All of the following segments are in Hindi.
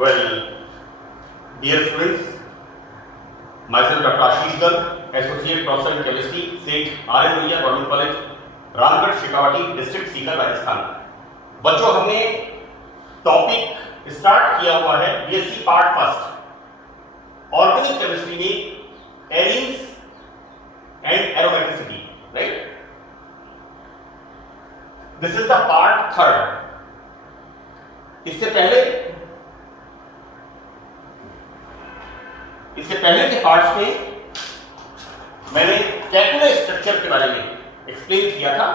Well, dear students, myself Dr. Ashish Garg, Associate Professor in Chemistry, SET R.N. Bhuiya government college, Ramgarh, Shekhawati, district Sikar, Rajasthan. बच्चों, हमने टॉपिक स्टार्ट किया हुआ है BSc part first organic chemistry में arenes and aromaticity, right? This is the part third. इससे पहले के पार्ट्स में मैंने कैल्कुलस स्ट्रक्चर के बारे में एक्सप्लेन किया था।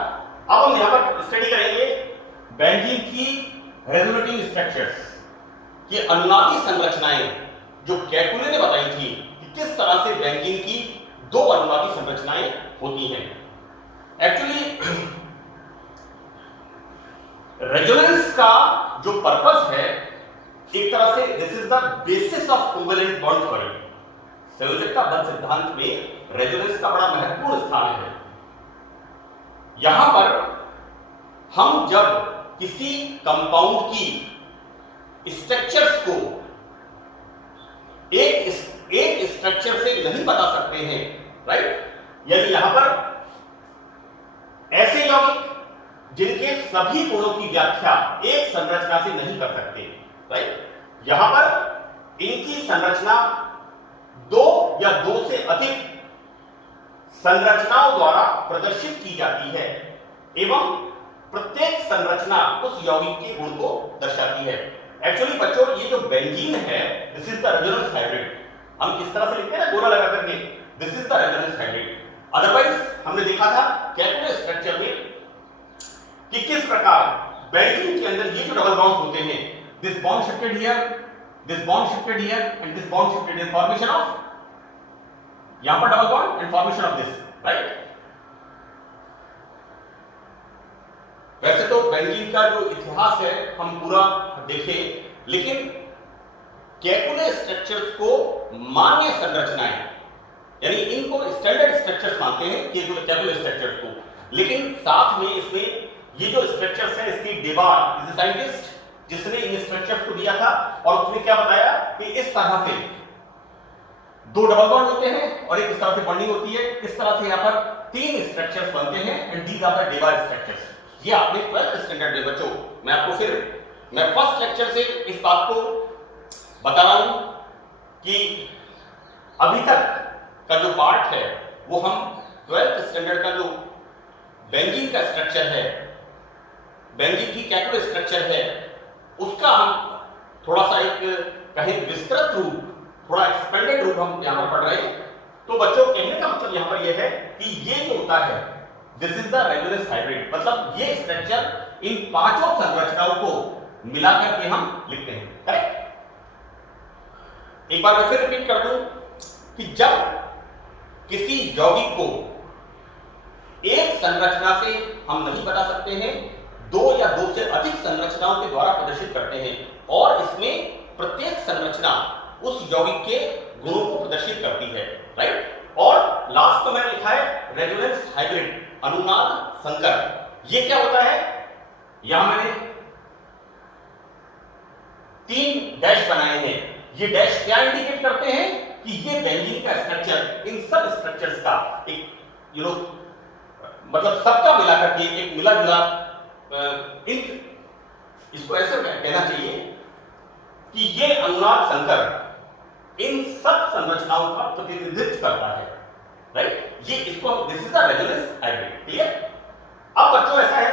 अब हम यहां पर स्टडी करेंगे बेंजीन की रेजोनेटिव स्ट्रक्चर्स की अनुनादी संरचनाएं जो कैकुले ने बताई थी कि किस तरह से बेंजीन की दो अनुनादी संरचनाएं होती हैं। एक्चुअली रेजोनेंस का जो पर्पस है, एक तरह से this is the basis of covalent bond theory. संयोजकता बल सिद्धांत में रेजोनेंस का बड़ा महत्वपूर्ण स्थान है। यहां पर हम जब किसी कंपाउंड की स्ट्रक्चर्स को एक स्ट्रक्चर से नहीं बता सकते हैं, राइट? यानी यहां पर ऐसे यौगिक जिनके सभी गुणों की व्याख्या एक संरचना से नहीं कर सकते, राइट? यहां पर इनकी संरचना दो या दो से अधिक संरचनाओं द्वारा प्रदर्शित की जाती है एवं प्रत्येक संरचना उस यौगिक के गुण को दर्शाती है। एक्चुअली बच्चों, ये जो बेंजीन है, this is the resonance hybrid. हम किस तरह से लिखते हैं ना, गोला लगा करके, this is the resonance hybrid. Otherwise हमने देखा था कैल्कुलस स्ट्रक्चर में कि किस प्रकार बेंजीन के अंदर ये जो डबल बॉन्ड्स होते हैं, this bond shifted here, this bond shifted here and this bond shifted in formation of, यहां पर double bond and formation of this, right? वैसे तो बेंजीन का जो इतिहास है हम पूरा देखें, लेकिन कैकुलस स्ट्रक्चर्स को मान्य संरचनाएं, यानी इनको स्टैंडर्ड स्ट्रक्चर्स मानते हैं कैकुलस स्ट्रक्चर्स को, लेकिन साथ में इसमें ये जो स्ट्रक्चर्स है, इसकी डेबार इज अ साइंटिस्ट जिसने इन स्ट्रक्चर्स को दिया था और उसने क्या बताया कि इस तरह से दो डबल बॉन्ड होते हैं और एक इस तरह से बॉन्डिंग होती है। इस तरह से यहां पर तीन स्ट्रक्चर्स बनते हैं and these are the Dewar structures. ये आपने 12th स्टैंडर्ड में बच्चों, मैं फर्स्ट लेक्चर से इस बात को बता रहा हूं कि अभी तक का जो पार्ट है वो हम 12th स्टैंडर्ड का जो बेंजीन का स्ट्रक्चर है, बेंजीन की कैकुलस स्ट्रक्चर है, उसका हम थोड़ा सा एक कहीं विस्तृत रूप, थोड़ा एक्सपेंडेड रूप हम यहां पर पढ़ रहे हैं। तो बच्चों, कहने का मतलब यहां पर यह है कि ये जो होता है this is the resonance hybrid, मतलब ये स्ट्रक्चर इन पांचों संरचनाओं को मिलाकर के हम लिखते हैं, करेक्ट? एक बार मैं फिर रिपीट कर दूं कि जब किसी यौगिक को एक संरचना से हम नहीं बता सकते हैं, दो या दो से अधिक संरचनाओं के द्वारा प्रदर्शित करते हैं और इसमें प्रत्येक संरचना उस यौगिक के गुणों को प्रदर्शित करती है, राइट? और लास्ट में मैंने लिखा है रेजोनेंस हाइब्रिड, अनुनाद संकर। ये क्या होता है? यहां मैंने 3 डैश बनाए हैं। ये डैश क्या इंडिकेट करते हैं कि ये बेंजीन का स्ट्रक्चर इन सब स्ट्रक्चर्स का एक मतलब सबका मिलाकर के एक मिला जुला, इसको ऐसे कहना चाहिए कि ये अनुनाद संकर इन सब संरचनाओं का प्रतिनिधित्व करता है, राइट? ये इसको this is the resonance hybrid, clear? अब बच्चों, ऐसा है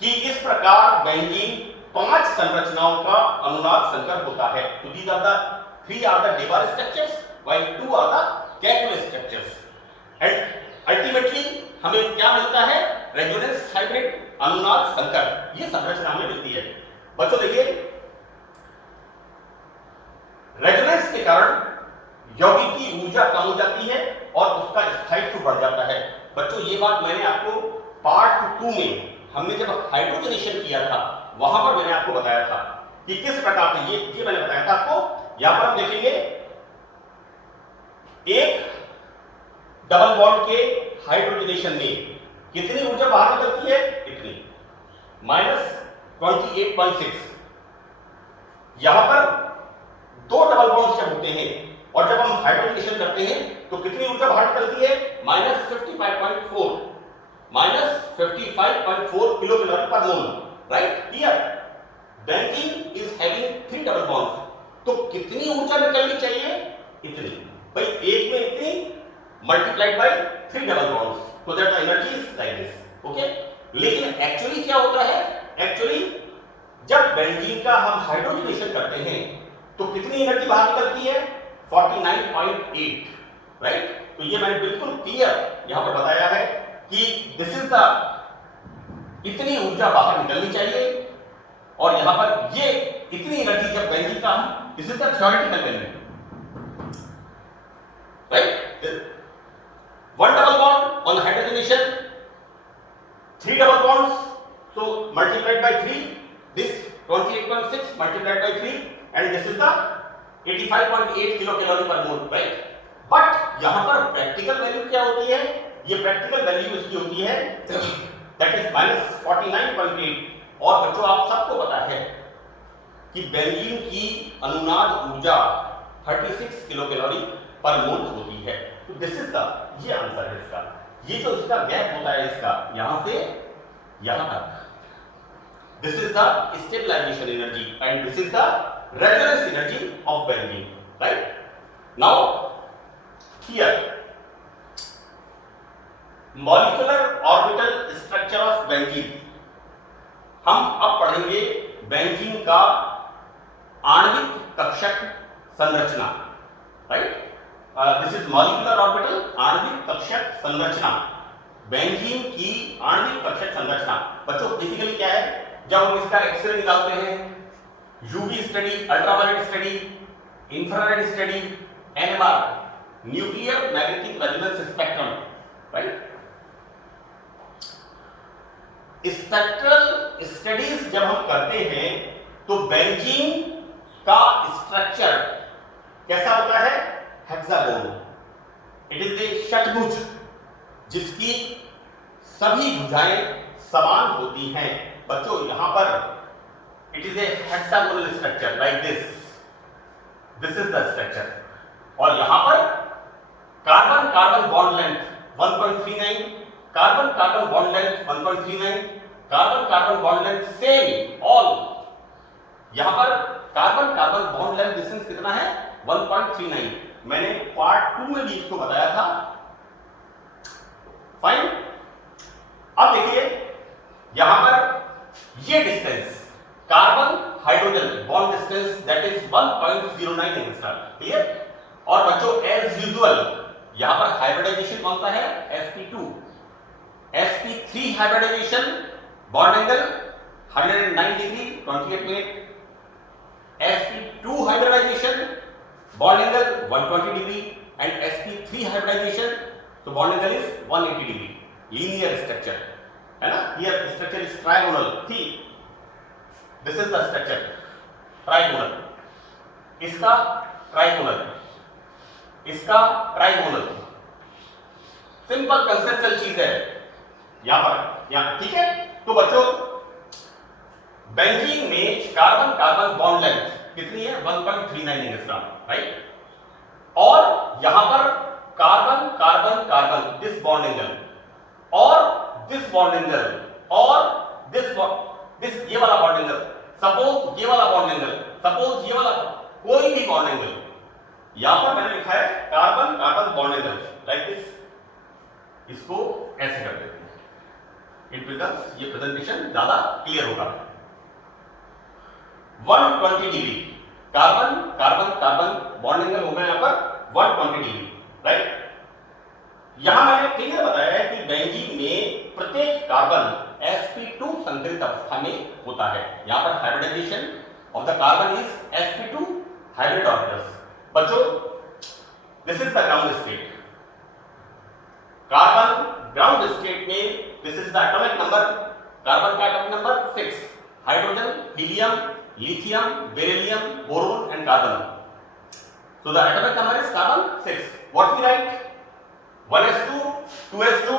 कि इस प्रकार बेंजीन 5 संरचनाओं का अनुनाद संकर होता है। तो these are the 3 are the Dewar structures while 2 are the Kekule structures and ultimately हमें क्या मिलता है? रेजोनेंस हाइब्रिड, अनुनाद संकर, ये संरचना हमें मिलती है। बच्चों देखिए, रेजोनेंस के कारण यौगिक की ऊर्जा कम हो जाती है और उसका स्थायित्व बढ़ जाता है। बच्चों, ये बात मैंने आपको पार्ट 2 में हमने जब हाइड्रोजनेशन किया था वहां पर मैंने आपको बताया था कि किस प्रकार से ये मैंने बताया था आपको। यहां पर हम देखेंगे एक डबल बॉन्ड के हाइड्रोजनेशन में कितनी ऊर्जा बाहर निकलती है? इतनी, माइनस 28.6। यहां पर दो डबल बॉन्ड्स जब होते हैं और जब हम हाइड्रोजनेशन करते हैं तो कितनी ऊर्जा बाहर निकलती है? -55.4 किलो कैलोरी पर mole, right? Here benzene is having 3 double bonds, तो कितनी ऊर्जा निकलनी चाहिए? इतनी। भाई एक में इतनी multiplied by 3 double bonds, so that the energy is like this, okay? लेकिन एक्चुअली क्या होता है? एक्चुअली जब बेंजीन का हम हाइड्रोजनेशन करते हैं तो कितनी एनर्जी बाहर निकलती है? 49.8, राइट? तो ये मैंने बिल्कुल क्लियर यहां पर बताया है कि दिस इज द इतनी ऊर्जा बाहर निकलनी चाहिए, और यहां पर ये इतनी एनर्जी जब बेंजीन का हम, this is the theoretical value, right? 1 double bond on hydrogenation, 3 double bonds, so multiplied by 3, this 28.6 multiplied by 3, and this is the 85.8 kilo calorie पर मोल, राइट? बट यहां पर प्रैक्टिकल वैल्यू क्या होती है? ये प्रैक्टिकल वैल्यू इसकी होती है दैट इज -49.8। और बच्चों आप सबको पता है कि बेंजीन की अनुनाद ऊर्जा 36 किलो कैलोरी पर मोल होती है। तो दिस इज द, ये आंसर है इसका। ये जो इसका गैप होता है इसका यहां से यहां तक, this is the stabilization energy and this is the resonance energy of benzene, right? Now here molecular orbital structure of benzene, हम अब पढ़ेंगे बेंजीन का आणविक कक्षक संरचना, right? This is molecular orbital, आणविक कक्षक संरचना, बेंजीन की आणविक कक्षक संरचना। बच्चों बेसिकली क्या है? जब हम इसका एक्सरे निकालते हैं, UV study, ultraviolet study, infrared study, NMR, nuclear magnetic resonance spectrum, right? Spectral studies जब हम करते हैं तो बेंजीन का स्ट्रक्चर कैसा होता है? हेक्सागोन। इट इज ए षटभुज जिसकी सभी भुजाएं समान होती हैं। बच्चों यहां पर it is a hexagonal structure like this, this is the structure, और यहां पर carbon carbon bond length 1.39, carbon carbon bond length 1.39, carbon carbon bond length same all. यहां पर carbon carbon bond length distance कितना है? 1.39। मैंने पार्ट 2 में भी इसको बताया था, फाइन। अब देखिए यहां पर ये distance carbon hydrogen bond distance that is 1.09 angstrom, clear? और बच्चों एज यूजुअल यहां पर हाइब्रिडाइजेशन कौन सा है? sp2, sp3 hybridization, bond angle 109 degree 28 minute, sp2 hybridization, bond angle 120 degree, and sp3 hybridization, तो bond angle is 180 degree. Linear structure है ना? Here structure is trigonal, see this is the structure trigonal, इसका ट्रायगोनल, इसका ट्रायगोनल, सिंपल कंसेप्चुअल चीज है यहां पर, यहां, ठीक है? तो बच्चों बेंजीन में कार्बन कार्बन बॉन्ड लेंथ कितनी है? 1.39 एंगस्ट्रॉम, राइट? और यहां पर carbon carbon carbon this bond angle और दिस बॉन्ड एंगल और दिस ये वाला बॉन्ड एंगल, सपोज ये वाला बॉन्ड एंगल, सपोज ये वाला, कोई भी बॉन्ड एंगल, यहां पर मैंने लिखा है carbon carbon bond angle like this, इसको ऐसे कर देते हैं, इट बिकम्स, ये प्रेजेंटेशन ज्यादा क्लियर होगा। 120 degree carbon carbon carbon bond angle होगा यहां पर 120 डिग्री, राइट? यहां मैंने क्लियर बताया है कि बेंजीन में प्रत्येक कार्बन sp2 संकरित अवस्था में होता है। यहां पर hybridization of the carbon is sp2 hybrid orbitals. बच्चों this is the ground state, carbon ground state में this is the atomic number, carbon का atomic number 6, hydrogen, helium, lithium, beryllium, boron and carbon, so the atomic number is carbon 6. What we write? 1s2, 2s2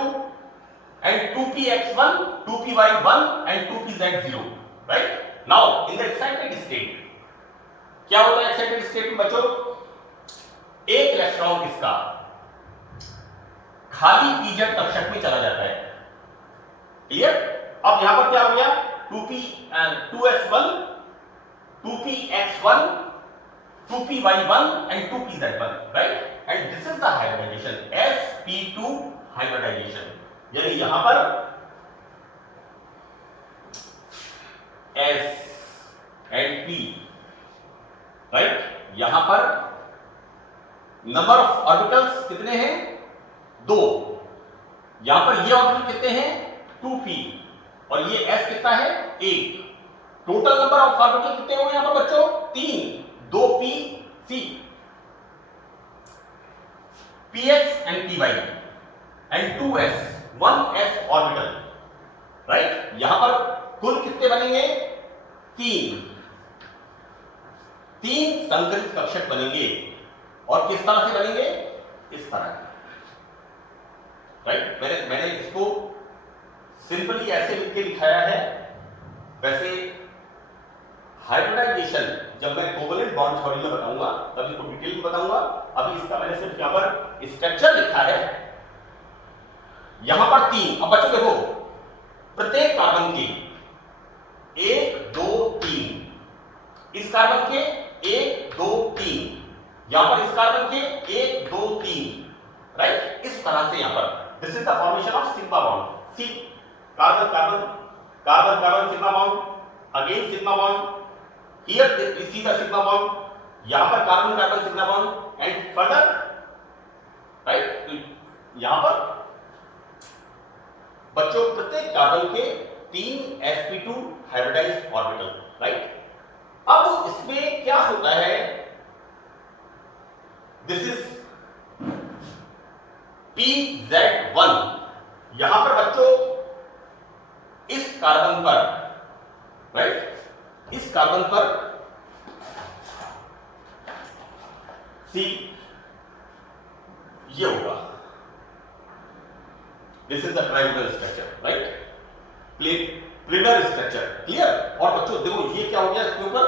and 2px1, 2py1 and 2pz0. Right. Now in the excited state क्या होता है? एक्साइटेड स्टेट में बच्चों एक इलेक्ट्रॉन इसका खाली पीजेड कक्षक में चला जाता है। क्लियर? अब यहां पर क्या हो गया? 2s1 2px1 2py1 and 2pz1, right? And this is the hybridization, sp2 hybridization। यानी यहां पर s and p, राइट? यहां पर नंबर ऑफ ऑर्बिटल्स कितने हैं? 2। यहां पर ये ऑर्बिटल कितने हैं? 2p और ये s कितना है? 1। टोटल नंबर ऑफ ऑर्बिटल कितने हो यहां पर बच्चों? 3। 2pc, px and py and 2s 1s orbital, right? यहां पर कुल कितने बनेंगे? 3 संकरित कक्षक बनेंगे। और किस तरह से बनेंगे? इस तरह, राइट? मैंने इसको सिंपली ऐसे लिख के दिखाया है। वैसे हाइब्रिडाइजेशन जब मैं कोवलेंट बॉन्ड थ्योरी में बताऊंगा तब इसको डिटेल में बताऊंगा। अभी इसका मैंने सिर्फ यहां पर स्ट्रक्चर लिखा है। यहां पर 3। अब बच्चों देखो, प्रत्येक कार्बन के 1 2 3, इस कार्बन के 1 2 3, यहां पर इस कार्बन के 1 2 3, राइट? इस तरह से यहां पर this is the formation of sigma bond. See carbon carbon carbon carbon sigma bond, again sigma bond, here we see the sigma bond, यहां पर carbon carbon sigma bond and further, right? यहां पर बच्चों प्रत्येक कार्बन के 3 sp2 हाइब्रिडाइज्ड ऑर्बिटल, राइट? अब इसमें क्या होता है? This is pz1। यहां पर बच्चों इस कार्बन पर, राइट, इस कार्बन पर सी ये होगा, this is the trigonal structure, right? Planar structure, clear? और बच्चों देखो ये क्या हो गया इसके ऊपर?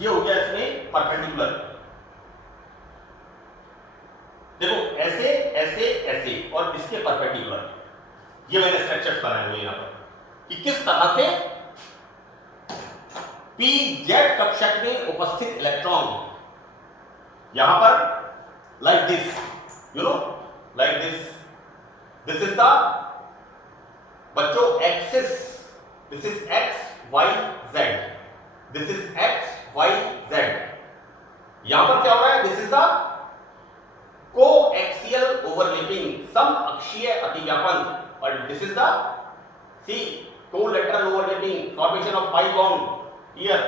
ये हो गया इसमें परपेंडिकुलर। देखो ऐसे ऐसे ऐसे और इसके परपेंडिकुलर, ये मैंने स्ट्रक्चर्स बनाए हुए यहां पर कि किस तरह से pz कक्षक में उपस्थित इलेक्ट्रॉन यहां पर like this, you know, like this is the बच्चों axis, this is x y z, this is x y z। यहां पर क्या हो रहा है? This is the coaxial overlapping, सम अक्षीय अतिव्यापन, और this is the see collateral overlapping, formation of pi bond here,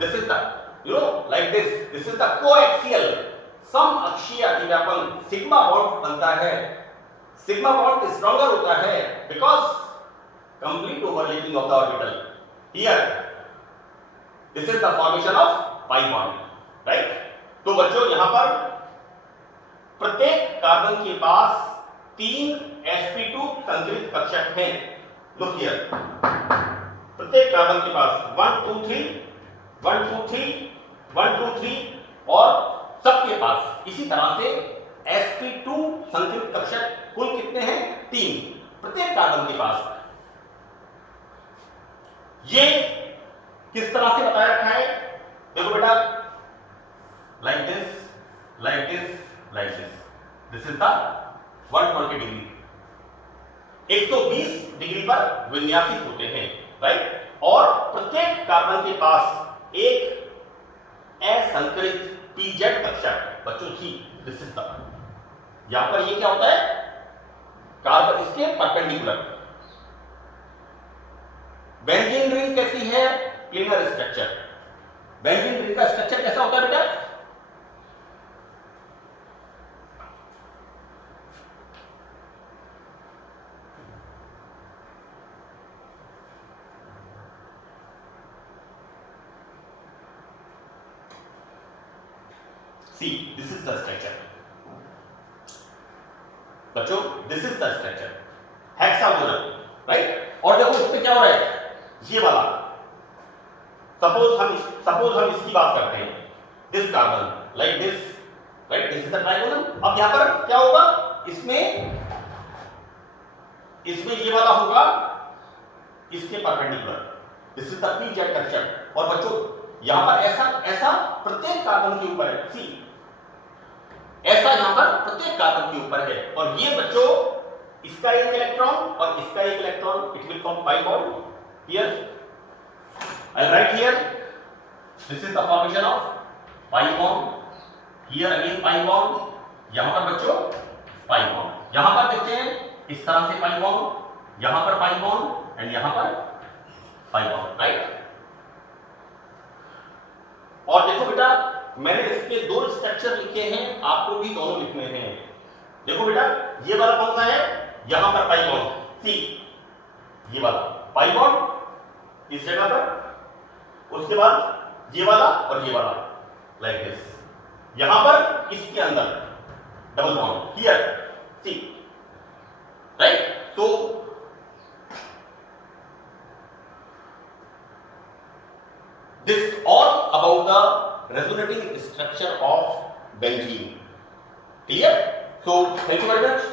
this is the, you know, like this is the coaxial, सम अक्षीय अतिव्यापन, सिग्मा बॉन्ड बनता है। सिग्मा बॉन्ड स्ट्रॉन्गर होता है because complete overlapping of the orbital. Here this is the formation of pi bond, right? तो बच्चों यहां पर प्रत्येक कार्बन के पास 3 sp2 संकरित कक्षक हैं। लुक हियर, प्रत्येक कार्बन के पास 1 2 3 1 2 3 1 2 3 और सबके पास इसी तरह से sp2 संकरित कक्षक कुल कितने हैं? 3 प्रत्येक कार्बन के पास। ये किस तरह से बताया रखा है? देखो बेटा, like this like this like this is the 120 degree, 120 degree पर विन्यासित होते हैं, राइट? और प्रत्येक कार्बन के पास एक असंकरित pz कक्षक बच्चों सी, दिस इज द, यहां पर ये क्या होता है? कार्बन इसके परपेंडिकुलर। बेंजीन रिंग कैसी है? Planar structure. बेंजीन रिंग का स्ट्रक्चर कैसा होता है बेटा? See, this is the structure. बच्चों, this is the structure, hexagonal, right? और देखो इसमें क्या हो रहा है? ये वाला, सपोज हम इसकी बात करते हैं, this carbon like this, right, this is the trigonal. अब यहां पर क्या होगा, इसमें ये वाला होगा इसके perpendicular, this is the P Z concept. और बच्चों यहां पर ऐसा प्रत्येक कार्बन के ऊपर है, सी ऐसा यहां पर प्रत्येक कार्बन के ऊपर है। और ये बच्चों इसका एक इलेक्ट्रॉन और इसका एक electron, it will form pi bond here, I right here this is the formation of pi bond, here again pi bond, यहां पर बच्चों पाई बॉन्ड, यहां पर देखते हैं इस तरह से पाई बॉन्ड, यहां पर पाई बॉन्ड एंड यहां पर पाई बॉन्ड, राइट। और देखो बेटा मैंने इसके दो स्ट्रक्चर लिखे हैं, आपको भी दोनों लिखने हैं। देखो बेटा ये वाला कौन सा है, यहां पर पाई बॉन्ड, सी ये वाला पाई बॉन्ड इस जगह पर, उसके बाद ये वाला और ये वाला लाइक दिस, यहां पर इसके अंदर double bond here, see right. तो this all about the resonating structure of benzene, clear? So thank you very much.